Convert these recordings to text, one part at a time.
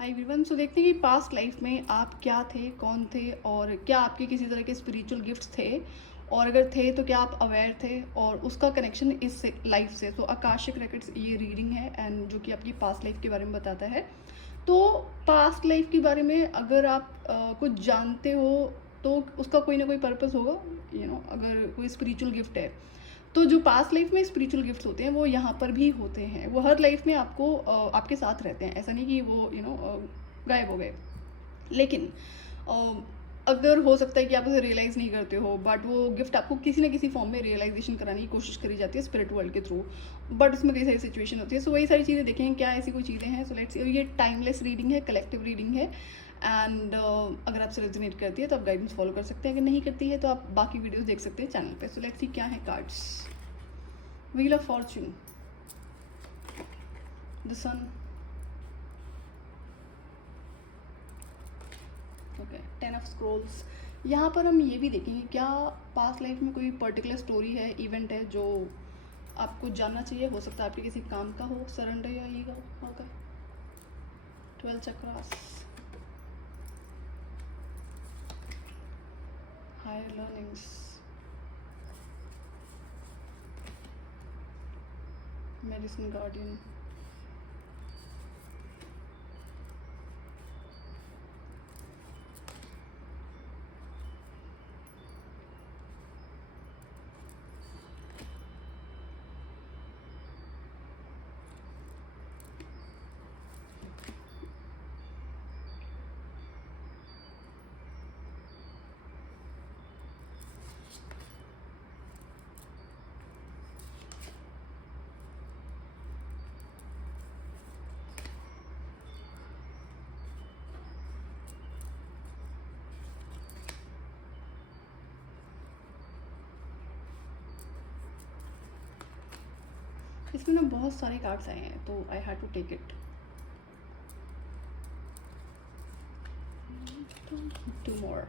Hi everyone. सो देखते हैं कि पास्ट लाइफ में आप क्या थे, कौन थे और क्या आपके किसी तरह के स्पिरिचुअल गिफ्ट्स थे, और अगर थे तो क्या आप अवेयर थे और उसका कनेक्शन इस लाइफ से। तो आकाशिक रिकॉर्ड्स ये रीडिंग है एंड जो कि आपकी पास्ट लाइफ के बारे में बताता है। तो पास्ट लाइफ के बारे में अगर आप कुछ जानते हो तो उसका कोई ना कोई पर्पस होगा। अगर कोई स्पिरिचुअल गिफ्ट है तो जो पास्ट लाइफ में स्पिरिचुअल गिफ्ट्स होते हैं वो यहाँ पर भी होते हैं। वो हर लाइफ में आपको आपके साथ रहते हैं, ऐसा नहीं कि वो गायब हो गए। लेकिन अ, अगर हो सकता है कि आप उसे रियलाइज़ नहीं करते हो, बट वो गिफ्ट आपको किसी ना किसी फॉर्म में रियलाइजेशन कराने की कोशिश करी जाती है स्पिरिट वर्ल्ड के थ्रू। बट उसमें कई सारी सिचुएशन होती है। सो वही सारी चीज़ें देखें क्या ऐसी कोई चीज़ें हैं। सो लेट्स, ये टाइमलेस रीडिंग है, कलेक्टिव रीडिंग है एंड अगर आपसे रेजोनेट करती है तो आप गाइडेंस फॉलो कर सकते हैं, अगर नहीं करती है तो आप बाकी वीडियोस देख सकते हैं चैनल पे। सो लेट्स सी क्या है cards. Wheel of fortune, the sun, okay, 10 of scrolls. यहाँ पर हम ये भी देखेंगे क्या पास्ट लाइफ में कोई पर्टिकुलर स्टोरी है, इवेंट है जो आपको जानना चाहिए। हो सकता है आपके किसी काम का हो, सरेंडर या ईगो होगा। 12 chakras, higher learnings, medicine guardian, इसमें ना बहुत सारे कार्ड्स आए हैं तो I had to take it. Two more.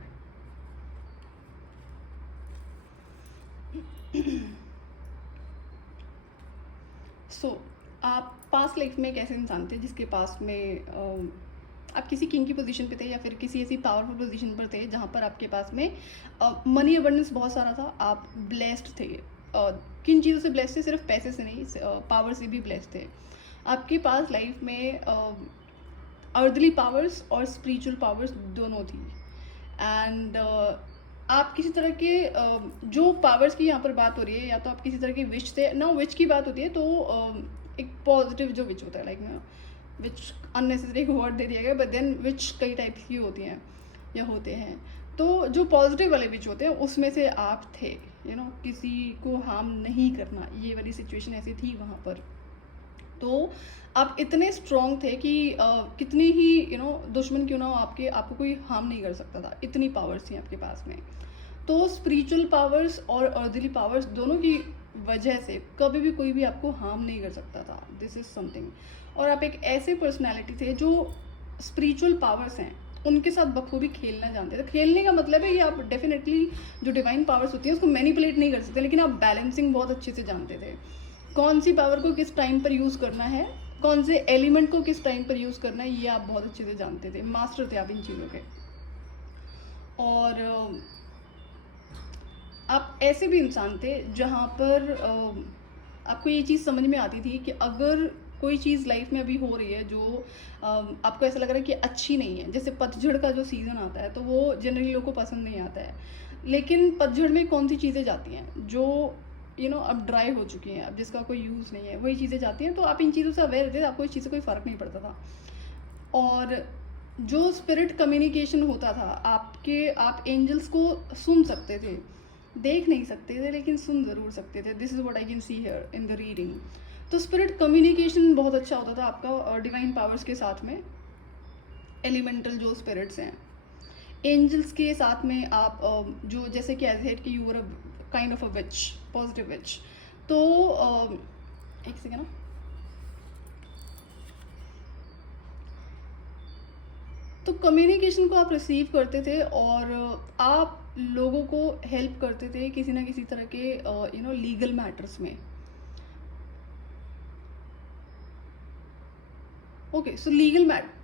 So आप पास्ट लाइफ में एक ऐसे इंसान थे जिसके पास में आप किसी किंग की पोजीशन पे थे या फिर किसी ऐसी पावरफुल पोजीशन पर थे जहाँ पर आपके पास में मनी अबंडेंस बहुत सारा था। आप ब्लेस्ड थे। किन चीज़ों से ब्लेस्ड थे? सिर्फ पैसे से नहीं, पावर से भी ब्लेस्ड थे। आपके पास लाइफ में अर्दली पावर्स और स्पिरिचुअल पावर्स दोनों थी। एंड आप किसी तरह के जो पावर्स की यहाँ पर बात हो रही है, या तो आप किसी तरह की विश थे ना। विश की बात होती है तो एक पॉजिटिव जो विच होता है, लाइक ना विच अननेसेसरी वर्ड दे दिया गया, बट देन विच कई टाइप्स की होती हैं या होते हैं। तो जो पॉजिटिव वाले विच होते हैं उसमें से आप थे। किसी को हार्म नहीं करना, ये वाली सिचुएशन ऐसी थी वहाँ पर। तो आप इतने स्ट्रॉन्ग थे कि कितनी ही दुश्मन क्यों ना हो आपको कोई हार्म नहीं कर सकता था। इतनी पावर्स थी आपके पास में। तो स्पिरिचुअल पावर्स और अर्दली पावर्स दोनों की वजह से कभी भी कोई भी आपको हार्म नहीं कर सकता था। This is something. और आप एक ऐसे पर्सनैलिटी थे जो स्पिरिचुअल पावर्स हैं उनके साथ बखूबी खेलना जानते थे। खेलने का मतलब है कि आप डेफिनेटली जो डिवाइन पावर्स होती हैं उसको मैनिपुलेट नहीं कर सकते, लेकिन आप बैलेंसिंग बहुत अच्छे से जानते थे। कौन सी पावर को किस टाइम पर यूज़ करना है, कौन से एलिमेंट को किस टाइम पर यूज़ करना है, ये आप बहुत अच्छे से जानते थे। मास्टर थे आप इन चीज़ों के। और आप ऐसे भी इंसान थे जहाँ पर आपको ये चीज़ समझ में आती थी कि अगर कोई चीज़ लाइफ में अभी हो रही है जो आपको ऐसा लग रहा है कि अच्छी नहीं है, जैसे पतझड़ का जो सीज़न आता है तो वो जनरली लोगों को पसंद नहीं आता है। लेकिन पतझड़ में कौन सी चीज़ें जाती हैं जो अब ड्राई हो चुकी हैं, अब जिसका कोई यूज़ नहीं है, वही चीज़ें जाती हैं। तो आप इन चीज़ों से अवेयर थे, आपको इस चीज़ से कोई फ़र्क नहीं पड़ता था। और जो स्पिरिट कम्युनिकेशन होता था आप एंजल्स को सुन सकते थे, देख नहीं सकते थे लेकिन सुन ज़रूर सकते थे। This is what I can see here in the reading. तो स्पिरिट कम्युनिकेशन बहुत अच्छा होता था आपका डिवाइन पावर्स के साथ में, एलिमेंटल जो स्पिरिट्स हैं, एंजल्स के साथ में। आप जो जैसे कि एज हेड कि you were a kind of a which, positive which. तो एक सेकेंड ना। तो कम्युनिकेशन को आप रिसीव करते थे और आप लोगों को हेल्प करते थे किसी ना किसी तरह के लीगल मैटर्स में। Okay, so legal matter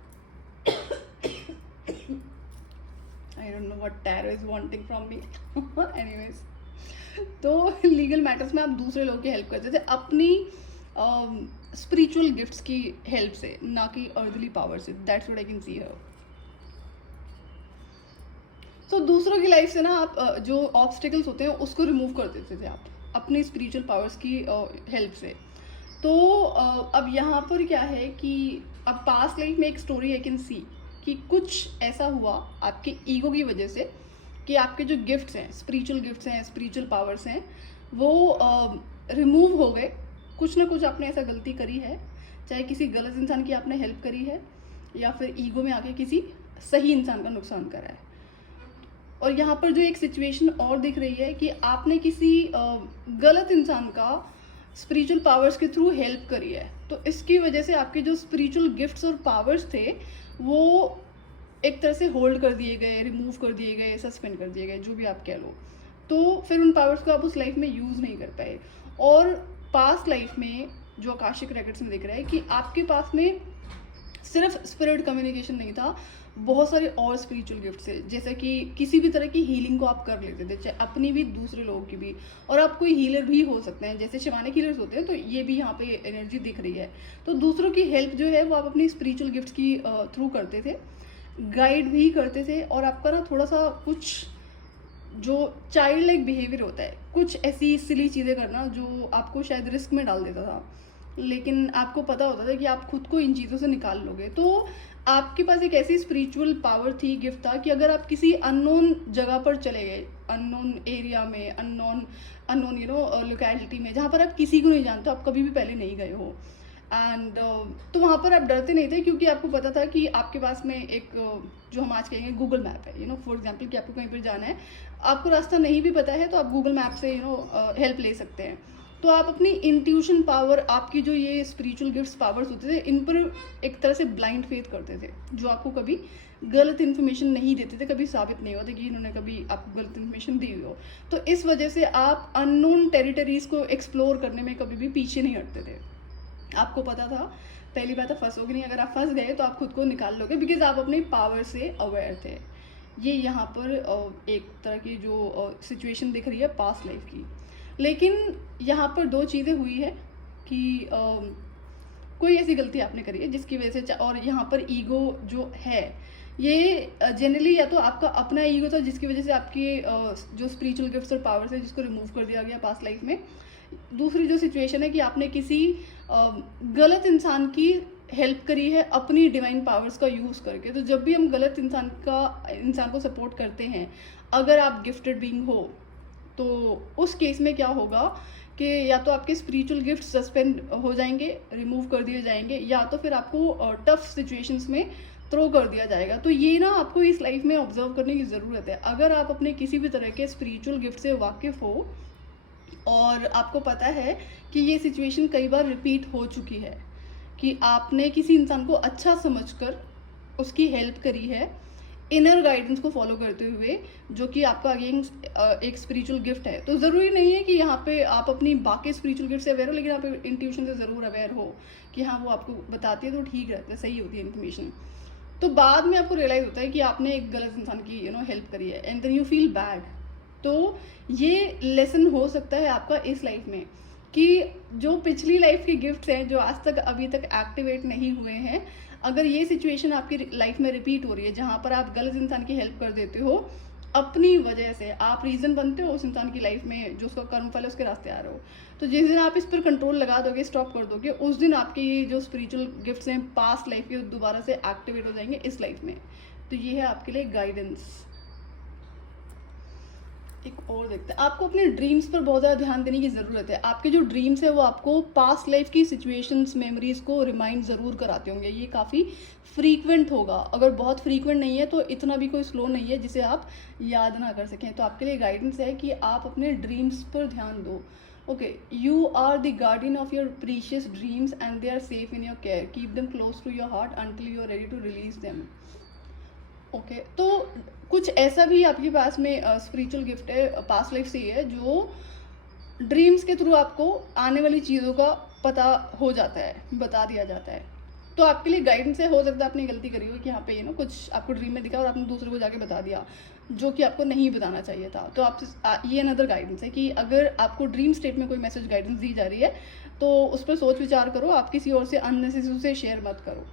what tarot is wanting from me. Anyways, तो लीगल मैटर्स में आप दूसरे लोगों की हेल्प करते थे अपनी स्पिरिचुअल गिफ्ट्स की हेल्प से, ना कि अर्दली पावर से। That's what I can see here. So दूसरों की लाइफ से ना आप जो ऑब्स्टिकल्स होते हैं उसको रिमूव कर देते थे आप अपनी स्पिरिचुअल पावर्स की हेल्प से। तो अब यहाँ पर क्या है कि अब पास्ट लाइफ में एक स्टोरी आई कैन सी कि कुछ ऐसा हुआ आपके ईगो की वजह से कि आपके जो गिफ्ट्स हैं, स्पिरिचुअल पावर्स हैं, वो रिमूव हो गए। कुछ ना कुछ आपने ऐसा गलती करी है, चाहे किसी गलत इंसान की आपने हेल्प करी है या फिर ईगो में आके किसी सही इंसान का नुकसान करा है। और यहाँ पर जो एक सिचुएशन और दिख रही है कि आपने किसी गलत इंसान का स्पिरिचुअल पावर्स के थ्रू हेल्प करी है, तो इसकी वजह से आपके जो स्पिरिचुअल गिफ्ट्स और पावर्स थे वो एक तरह से होल्ड कर दिए गए, रिमूव कर दिए गए, सस्पेंड कर दिए गए, जो भी आप कह लो। तो फिर उन पावर्स को आप उस लाइफ में यूज़ नहीं कर पाए। और पास्ट लाइफ में जो आकाशिक रिकॉर्ड्स में दिख रहा है कि आपके पास में सिर्फ स्पिरिट कम्युनिकेशन नहीं था, बहुत सारे और स्पिरिचुअल गिफ्ट्स है, जैसे कि किसी भी तरह की हीलिंग को आप कर लेते थे, चाहे अपनी भी दूसरे लोगों की भी। और आप कोई हीलर भी हो सकते हैं, जैसे शिवानिक हीलर्स होते हैं, तो ये भी यहाँ पे एनर्जी दिख रही है। तो दूसरों की हेल्प जो है वो आप अपनी स्पिरिचुअल गिफ्ट्स की थ्रू करते थे, गाइड भी करते थे। और आपका ना थोड़ा सा कुछ जो चाइल्ड लाइक बिहेवियर होता है, कुछ ऐसी सिली चीज़ें करना जो आपको शायद रिस्क में डाल देता था, लेकिन आपको पता होता था कि आप खुद को इन चीज़ों से निकाल लोगे। तो आपके पास एक ऐसी स्पिरिचुअल पावर थी, गिफ्ट था कि अगर आप किसी अननोन जगह पर चले गए, अननोन एरिया में, अननोन लोकेलिटी में, जहाँ पर आप किसी को नहीं जानते, आप कभी भी पहले नहीं गए हो, एंड तो वहाँ पर आप डरते नहीं थे, क्योंकि आपको पता था कि आपके पास में एक जो हम आज कहेंगे गूगल मैप है। फॉर एग्जाम्पल कि आपको कहीं पर जाना है, आपको रास्ता नहीं भी पता है, तो आप गूगल मैप से हेल्प ले सकते हैं। तो आप अपनी इंट्यूशन पावर, आपकी जो ये स्पिरिचुअल गिफ्ट्स पावर्स होते थे, इन पर एक तरह से ब्लाइंड फेथ करते थे, जो आपको कभी गलत इन्फॉर्मेशन नहीं देते थे, कभी साबित नहीं होता कि इन्होंने कभी आपको गलत इन्फॉर्मेशन दी हुई हो। तो इस वजह से आप अननोन टेरिटरीज को एक्सप्लोर करने में कभी भी पीछे नहीं हटते थे। आपको पता था, पहली बात है फंसोगे नहीं, अगर आप फंस गए तो आप खुद को निकाल लोगे, बिकॉज आप अपनी पावर से अवेयर थे। ये यहाँ पर एक तरह की जो सिचुएशन दिख रही है पास्ट लाइफ की। लेकिन यहाँ पर दो चीज़ें हुई है कि कोई ऐसी गलती आपने करी है जिसकी वजह से, और यहाँ पर ईगो जो है ये जनरली या तो आपका अपना ईगो था जिसकी वजह से आपके जो स्पिरिचुअल गिफ्ट्स और पावर्स है जिसको रिमूव कर दिया गया पास्ट लाइफ में। दूसरी जो सिचुएशन है कि आपने किसी गलत इंसान की हेल्प करी है अपनी डिवाइन पावर्स का यूज़ करके। तो जब भी हम गलत इंसान को सपोर्ट करते हैं, अगर आप गिफ्टेड बीइंग हो, तो उस केस में क्या होगा कि या तो आपके स्पिरिचुअल गिफ्ट सस्पेंड हो जाएंगे, रिमूव कर दिए जाएंगे, या तो फिर आपको टफ सिचुएशंस में थ्रो कर दिया जाएगा। तो ये ना आपको इस लाइफ में ऑब्जर्व करने की ज़रूरत है। अगर आप अपने किसी भी तरह के स्पिरिचुअल गिफ्ट से वाकिफ़ हो और आपको पता है कि ये सिचुएशन कई बार रिपीट हो चुकी है कि आपने किसी इंसान को अच्छा समझकर उसकी हेल्प करी है इनर गाइडेंस को फॉलो करते हुए, जो कि आपका अगेन एक स्पिरिचुअल गिफ्ट है। तो ज़रूरी नहीं है कि यहाँ पे आप अपनी बाकी स्पिरिचुअल गिफ्ट से अवेयर हो, लेकिन आप इंट्यूशन से ज़रूर अवेयर हो कि हाँ वो आपको बताती है तो ठीक रहता है, सही होती है इन्फॉर्मेशन। तो बाद में आपको रियलाइज़ होता है कि आपने एक गलत इंसान की हेल्प करी है, and then you feel bad. तो ये लेसन हो सकता है आपका इस लाइफ में कि जो पिछली लाइफ के गिफ्ट्स हैं जो आज तक अभी तक एक्टिवेट नहीं हुए हैं, अगर ये सिचुएशन आपकी लाइफ में रिपीट हो रही है जहाँ पर आप गलत इंसान की हेल्प कर देते हो अपनी वजह से, आप रीज़न बनते हो उस इंसान की लाइफ में जो उसका कर्म फल है उसके रास्ते आ रहे हो, तो जिस दिन आप इस पर कंट्रोल लगा दोगे, स्टॉप कर दोगे, उस दिन आपके ये जो स्पिरिचुअल गिफ्ट्स हैं पास्ट लाइफ के दोबारा से एक्टिवेट हो जाएंगे इस लाइफ में। तो ये है आपके लिए गाइडेंस। एक और देखते हैं, आपको अपने ड्रीम्स पर बहुत ज़्यादा ध्यान देने की ज़रूरत है। आपके जो ड्रीम्स है वो आपको पास्ट लाइफ की सिचुएशंस, मेमोरीज को रिमाइंड ज़रूर कराते होंगे। ये काफ़ी फ्रीक्वेंट होगा, अगर बहुत फ्रीक्वेंट नहीं है तो इतना भी कोई स्लो नहीं है जिसे आप याद ना कर सकें। तो आपके लिए गाइडेंस है कि आप अपने ड्रीम्स पर ध्यान दो। Okay, you are the guardian of your precious dreams and they are safe in your care, keep them close to your heart until you are ready to release them. Okay, तो कुछ ऐसा भी आपके पास में स्पिरिचुअल गिफ्ट है past life से ही है, जो ड्रीम्स के थ्रू आपको आने वाली चीज़ों का पता हो जाता है, बता दिया जाता है। तो आपके लिए गाइडेंस है, हो सकता है आपने गलती करी हो कि यहाँ पे कुछ आपको ड्रीम में दिखा और आपने दूसरे को जाके बता दिया जो कि आपको नहीं बताना चाहिए था। तो आप ये अनदर गाइडेंस है कि अगर आपको ड्रीम स्टेट में कोई मैसेज गाइडेंस दी जा रही है तो उस पर सोच विचार करो, आप किसी और से अननेसेसरी से शेयर मत करो।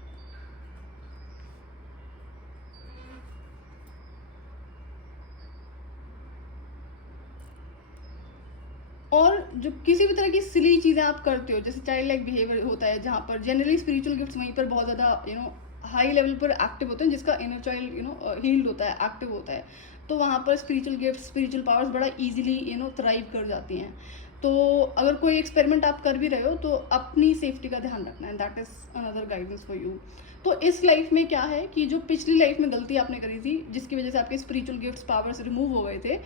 और जो किसी भी तरह की सिली चीज़ें आप करते हो, जैसे चाइल्ड लाइक बिहेवियर होता है जहाँ पर जनरली स्पिरिचुअल गिफ्ट्स वहीं पर बहुत ज़्यादा हाई लेवल पर एक्टिव होते हैं, जिसका इनर चाइल्ड हील्ड होता है, एक्टिव होता है। तो वहाँ पर स्पिरिचुअल गिफ्ट, स्पिरिचुअल पावर्स बड़ा इजीली थ्राइव कर जाती हैं। तो अगर कोई एक्सपेरिमेंट आप कर भी रहे हो तो अपनी सेफ्टी का ध्यान रखना है, that is another guidance for you. तो इस लाइफ में क्या है कि जो पिछली लाइफ में गलती आपने करी थी जिसकी वजह से आपके स्पिरिचुअल गिफ्ट्स पावर्स रिमूव हो गए थे,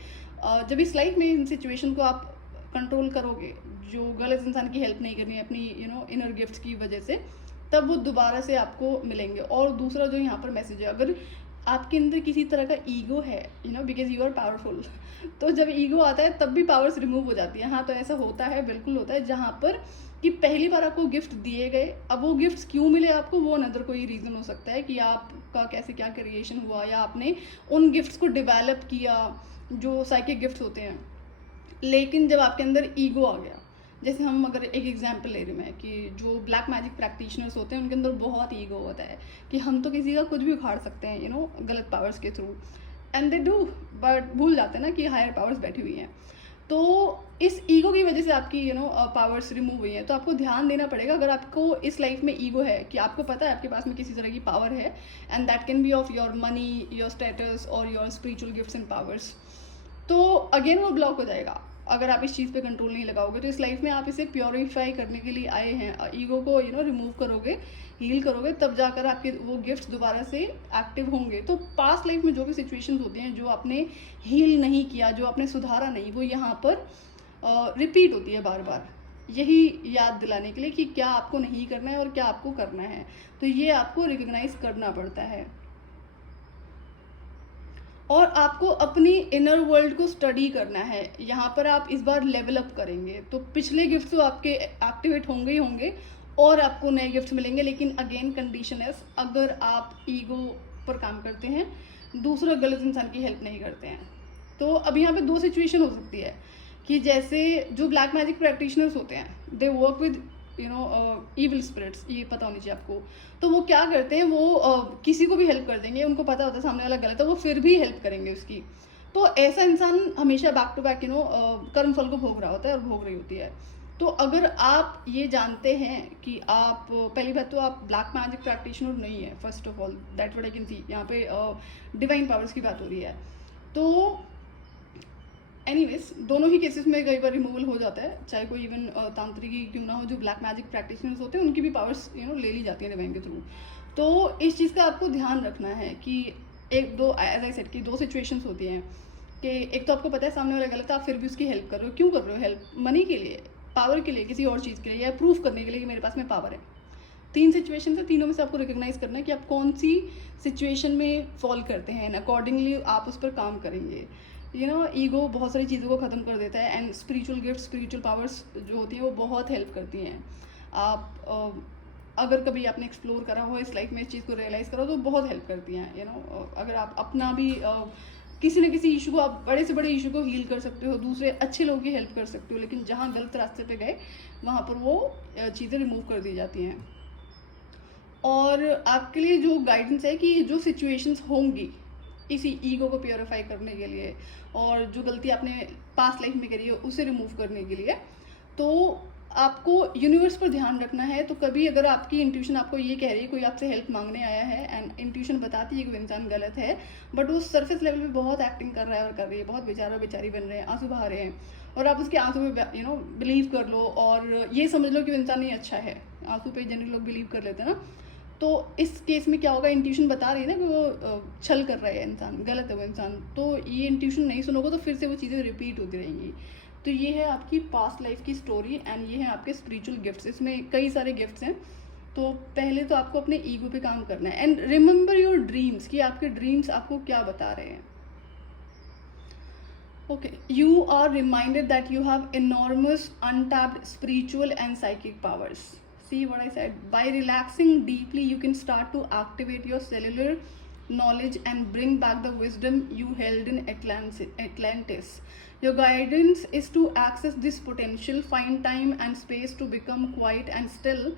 जब इस लाइफ में इन सिचुएशन को आप कंट्रोल करोगे, जो गलत इंसान की हेल्प नहीं करनी है अपनी इनर गिफ्ट्स की वजह से, तब वो दोबारा से आपको मिलेंगे। और दूसरा जो यहाँ पर मैसेज है, अगर आपके अंदर किसी तरह का ईगो है, बिकॉज यू आर पावरफुल, तो जब ईगो आता है तब भी पावर्स रिमूव हो जाती है। हाँ, तो ऐसा होता है, बिल्कुल होता है, जहाँ पर कि पहली बार आपको गिफ्ट दिए गए, अब वो गिफ्ट्स क्यों मिले आपको, वो अनदर कोई रीज़न हो सकता है कि आपका कैसे क्या क्रिएशन हुआ, या आपने उन गिफ्ट्स को डिवेलप किया जो साइकिक गिफ्ट्स होते हैं। लेकिन जब आपके अंदर ईगो आ गया, जैसे हम अगर एक एग्जांपल ले रहे हैं कि जो ब्लैक मैजिक प्रैक्टिशनर्स होते हैं उनके अंदर बहुत ईगो होता है कि हम तो किसी का कुछ भी उखाड़ सकते हैं गलत पावर्स के through, and they do, but भूल जाते हैं ना कि हायर पावर्स बैठी हुई हैं। तो इस ईगो की वजह से आपकी पावर्स रिमूव हुई हैं। तो आपको ध्यान देना पड़ेगा, अगर आपको इस लाइफ में ईगो है कि आपको पता है आपके पास में किसी तरह की पावर है, and that can be of your money, your status और your spiritual gifts and powers, तो अगेन वो ब्लॉक हो जाएगा अगर आप इस चीज़ पे कंट्रोल नहीं लगाओगे। तो इस लाइफ में आप इसे प्योरीफाई करने के लिए आए हैं, ईगो को रिमूव करोगे, हील करोगे, तब जाकर आपके वो गिफ्ट्स दोबारा से एक्टिव होंगे। तो पास्ट लाइफ में जो भी सिचुएशंस होती हैं जो आपने हील नहीं किया, जो आपने सुधारा नहीं, वो यहाँ पर रिपीट होती है बार बार, यही याद दिलाने के लिए कि क्या आपको नहीं करना है और क्या आपको करना है। तो ये आपको रिकग्नाइज करना पड़ता है। और आपको अपनी इनर वर्ल्ड को स्टडी करना है, यहाँ पर आप इस बार लेवल अप करेंगे। तो पिछले गिफ्ट तो आपके एक्टिवेट होंगे ही होंगे और आपको नए गिफ्ट मिलेंगे, लेकिन अगेन कंडीशन है, अगर आप ईगो पर काम करते हैं, दूसरा गलत इंसान की हेल्प नहीं करते हैं। तो अब यहाँ पे दो सिचुएशन हो सकती है कि जैसे जो ब्लैक मैजिक प्रैक्टिशनर्स होते हैं, they work with evil spirits, ये पता होनी चाहिए आपको। तो वो क्या करते हैं, वो किसी को भी हेल्प कर देंगे, उनको पता होता है सामने वाला गलत है, वो फिर भी हेल्प करेंगे उसकी। तो ऐसा इंसान हमेशा बैक टू बैक कर्म फल को भोग रहा होता है और भोग रही होती है। तो अगर आप ये जानते हैं कि आप, पहली बात तो आप ब्लैक मैजिक प्रैक्टिशनर नहीं है, first of all that what I can सी, यहाँ पे डिवाइन पावर्स की बात हो रही है। तो एनीवेज दोनों ही केसेस में कई बार रिमूवल हो जाता है, चाहे कोई इवन तांत्रिकी क्यों ना हो, जो ब्लैक मैजिक प्रैक्टिशनर्स होते हैं उनकी भी पावर्स ले ली जाती है डिवाइन के थ्रू। तो इस चीज़ का आपको ध्यान रखना है कि एक दो, एज आई सेड की दो सिचुएशंस होती हैं कि एक तो आपको पता है सामने वाला गलत है, आप फिर भी उसकी हेल्प कर रहे हो। क्यों कर रहे हो हेल्प? मनी के लिए, पावर के लिए, किसी और चीज़ के लिए, या प्रूफ करने के लिए कि मेरे पास में पावर है। तीन सिचुएशन है, तीनों में से आपको रिकग्नाइज करना है कि आप कौन सी सिचुएशन में फॉल करते हैं, एंड अकॉर्डिंगली आप उस पर काम करेंगे। ईगो बहुत सारी चीज़ों को ख़त्म कर देता है, and spiritual gift, spiritual powers जो होती हैं वो बहुत हेल्प करती हैं। आप अगर कभी आपने एक्सप्लोर करा हो इस लाइफ में, इस चीज़ को रियलाइज़ करो, तो बहुत हेल्प करती हैं। अगर आप अपना भी किसी न किसी इशू को, आप बड़े से बड़े इशू को हील कर सकते हो, दूसरे अच्छे लोगों की हेल्प कर सकते हो, लेकिन जहाँ गलत रास्ते पे गए वहाँ पर वो चीज़ें रिमूव कर दी जाती हैं। और आपके लिए जो गाइडेंस है कि जो सिचुएशंस होंगी इसी ईगो को प्योरीफाई करने के लिए, और जो गलती आपने पास्ट लाइफ में करी है उसे रिमूव करने के लिए, तो आपको यूनिवर्स पर ध्यान रखना है। तो कभी अगर आपकी इंट्यूशन आपको ये कह रही है, कोई आपसे हेल्प मांगने आया है एंड इंट्यूशन बताती है कि कोई इंसान गलत है, बट वो सरफेस लेवल पे बहुत एक्टिंग कर रहा है और कर रही है, बहुत बेचारा बेचारी बन रहे हैं, आंसू बहा रहे हैं, और आप उसके आंसू में बिलीव कर लो और ये समझ लो कि वो इंसान नहीं अच्छा है। आंसू पे जनरली लोग बिलीव कर लेते हैं ना। तो इस केस में क्या होगा, इंट्यूशन बता रही है ना कि वो छल कर रहा है इंसान, गलत है वो इंसान, तो ये इंट्यूशन नहीं सुनोगे तो फिर से वो चीज़ें रिपीट होती रहेंगी। तो ये है आपकी पास्ट लाइफ की स्टोरी, एंड ये है आपके स्पिरिचुअल गिफ्ट्स। इसमें कई सारे गिफ्ट्स हैं। तो पहले तो आपको अपने ईगो पे काम करना है, एंड रिमेंबर योर ड्रीम्स, कि आपके ड्रीम्स आपको क्या बता रहे हैं। Okay, you are reminded that you have enormous untapped spiritual and psychic powers. See what I said? By relaxing deeply, you can start to activate your cellular knowledge and bring back the wisdom you held in Atlantis. Your guidance is to access this potential, find time and space to become quiet and still,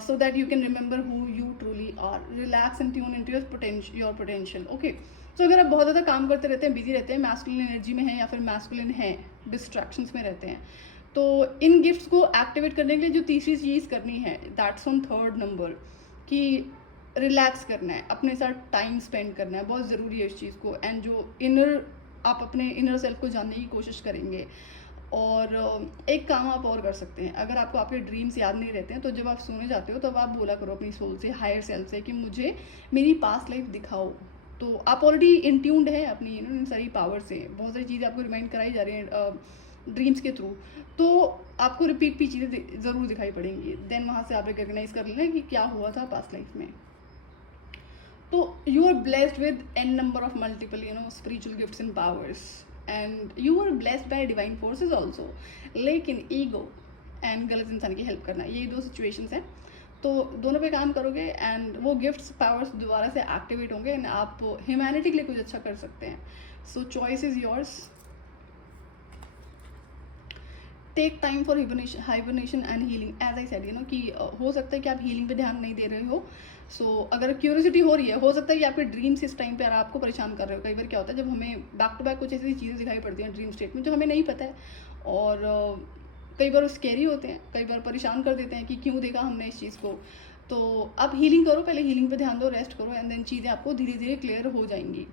so that you can remember who you truly are. Relax and tune into your potential. Okay. So अगर आप बहुत ज़्यादा काम करते रहते हैं, busy रहते हैं, मैस्कुलिन एनर्जी में हैं या फिर मैस्कुलिन हैं, डिस्ट्रैक्शंस में रहते हैं, तो इन गिफ्ट्स को एक्टिवेट करने के लिए जो तीसरी चीज़ करनी है, दैट्स ऑन थर्ड नंबर, कि रिलैक्स करना है, अपने साथ टाइम स्पेंड करना है, बहुत ज़रूरी है इस चीज़ को। एंड जो आप अपने इनर सेल्फ को जानने की कोशिश करेंगे। और एक काम आप और कर सकते हैं, अगर आपको आपके ड्रीम्स याद नहीं रहते हैं तो जब आप सोने जाते हो तब आप बोला करो अपनी सोल से, हायर सेल्फ से, कि मुझे मेरी पास्ट लाइफ दिखाओ। तो आप ऑलरेडी इंट्यून्ड है अपनी इन सारी पावर से, बहुत सारी चीज़ें आपको रिमाइंड कराई जा रही हैं ड्रीम्स के थ्रू, तो आपको रिपीट चीज़ें ज़रूर दिखाई पड़ेंगी। देन वहाँ से आप रिकग्नाइज कर लेना कि क्या हुआ था पास्ट लाइफ में। तो you are blessed with n number of multiple spiritual gifts and powers, and you are blessed by divine forces also. लेकिन ईगो एंड गलत इंसान की हेल्प करना, ये दो सिचुएशंस हैं, तो दोनों पे काम करोगे एंड वो गिफ्ट्स पावर्स दोबारा से एक्टिवेट होंगे एंड आप ह्यूमैनिटी के लिए कुछ अच्छा कर सकते हैं। So choice is yours. Take time for hibernation and healing. As I said कि हो सकता है कि आप हीलिंग पे ध्यान नहीं दे रहे हो। सो अगर क्यूरियोसिटी हो रही है, हो सकता है कि आपके ड्रीम्स इस टाइम पे आपको परेशान कर रहे हो। कई बार क्या होता है, जब हमें बैक टू बैक कुछ ऐसी चीज़ें दिखाई पड़ती हैं ड्रीम स्टेट में जो हमें नहीं पता है, और कई बार स्केरी होते हैं, कई बार परेशान कर देते हैं कि क्यों देखा हमने इस चीज़ को। तो आप हीलिंग करो, पहले हीलिंग पे ध्यान दो, रेस्ट करो, एंड देन चीज़ें आपको धीरे धीरे क्लियर हो जाएंगी।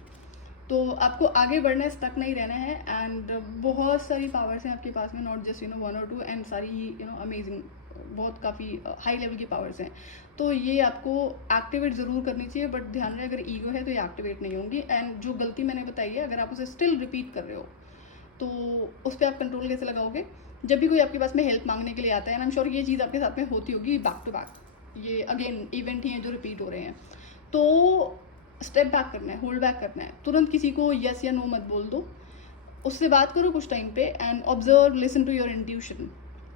तो आपको आगे बढ़ना है, स्टक नहीं रहना है। एंड बहुत सारी पावर्स हैं आपके पास में, नॉट जस्ट 1 और 2, एंड सारी अमेजिंग, बहुत काफ़ी हाई लेवल की पावर्स हैं। तो ये आपको एक्टिवेट ज़रूर करनी चाहिए, बट ध्यान रहे अगर ईगो है तो ये एक्टिवेट नहीं होंगी। एंड जो गलती मैंने बताई है, अगर आप उसे स्टिल रिपीट कर रहे हो तो उस पर आप कंट्रोल कैसे लगाओगे? जब भी कोई आपके पास में हेल्प मांगने के लिए आता है, एंड आई एम श्योर ये चीज़ आपके साथ में होती होगी बैक टू बैक, ये अगेन इवेंट ही हैं जो रिपीट हो रहे हैं, तो स्टेप बैक करना है, होल्ड बैक करना है। तुरंत किसी को यस या नो मत बोल दो, उससे बात करो कुछ टाइम पे and observe, listen to your intuition.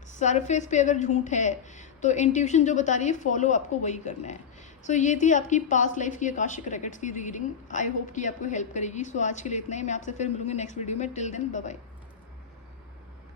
Surface पे अगर झूठ है तो इंट्यूशन जो बता रही है फॉलो आपको वही करना है। सो ये थी आपकी पास्ट लाइफ की आकाशिक रेकॉर्ड्स की रीडिंग। आई होप कि आपको हेल्प करेगी। सो आज के लिए इतना ही, मैं आपसे फिर मिलूंगी नेक्स्ट वीडियो में। Till then bye bye.